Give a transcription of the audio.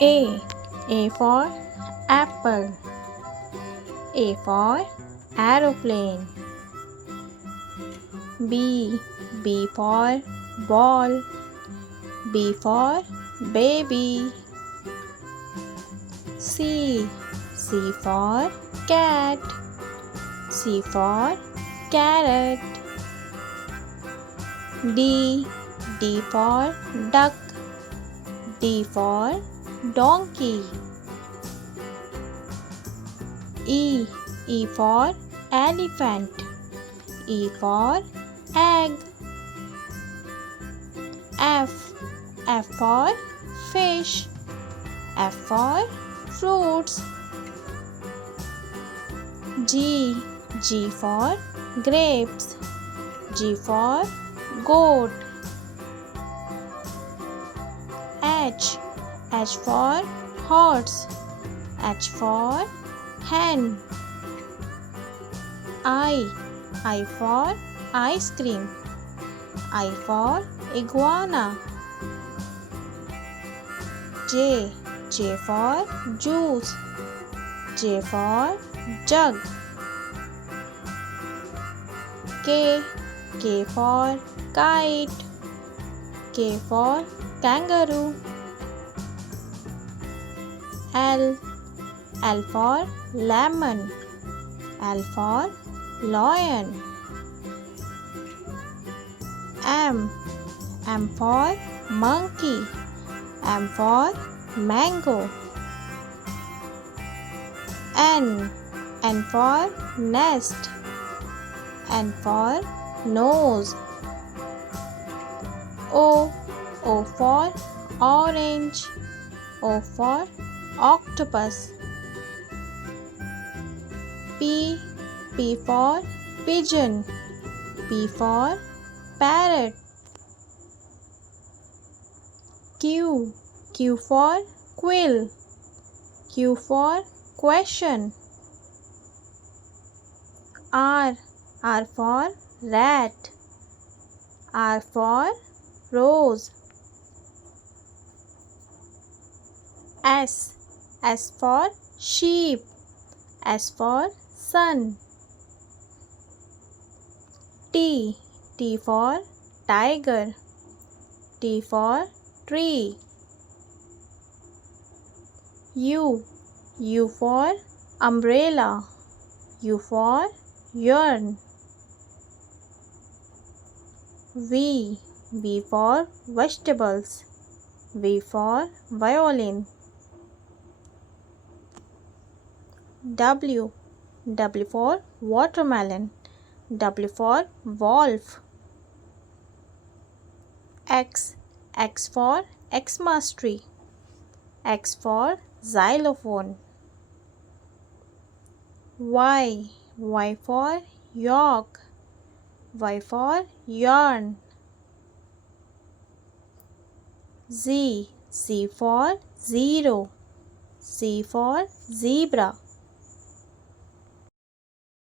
A. A for apple. A for aeroplane. B. B for ball. B for baby. C. C for cat. C for carrot. D. D for duck. D for donkey. E. E for elephant. E for egg. F. F for fish. F for fruits. G. G for grapes. G for goat. H. H for horse. H for hen. I for ice cream. I for iguana. J. J for juice. J for jug. K. K for kite. K for kangaroo. L. L for lemon. L for lion. M. M for monkey. M for mango. N. N for nest. N for nose. O. O for orange. O for octopus. P. P for pigeon. P for parrot. Q. Q for quill. Q for question. R. R for rat. R for rose. S. S for sheep. S for sun. T. T for tiger. T for tree. U. U for umbrella. U for urn. V. V for vegetables. V for violin. W. W for watermelon. W for wolf. X. X for Xmas tree. X for xylophone. Y. Y for york. Y for yarn. Z. Z for zero. Z for zebra.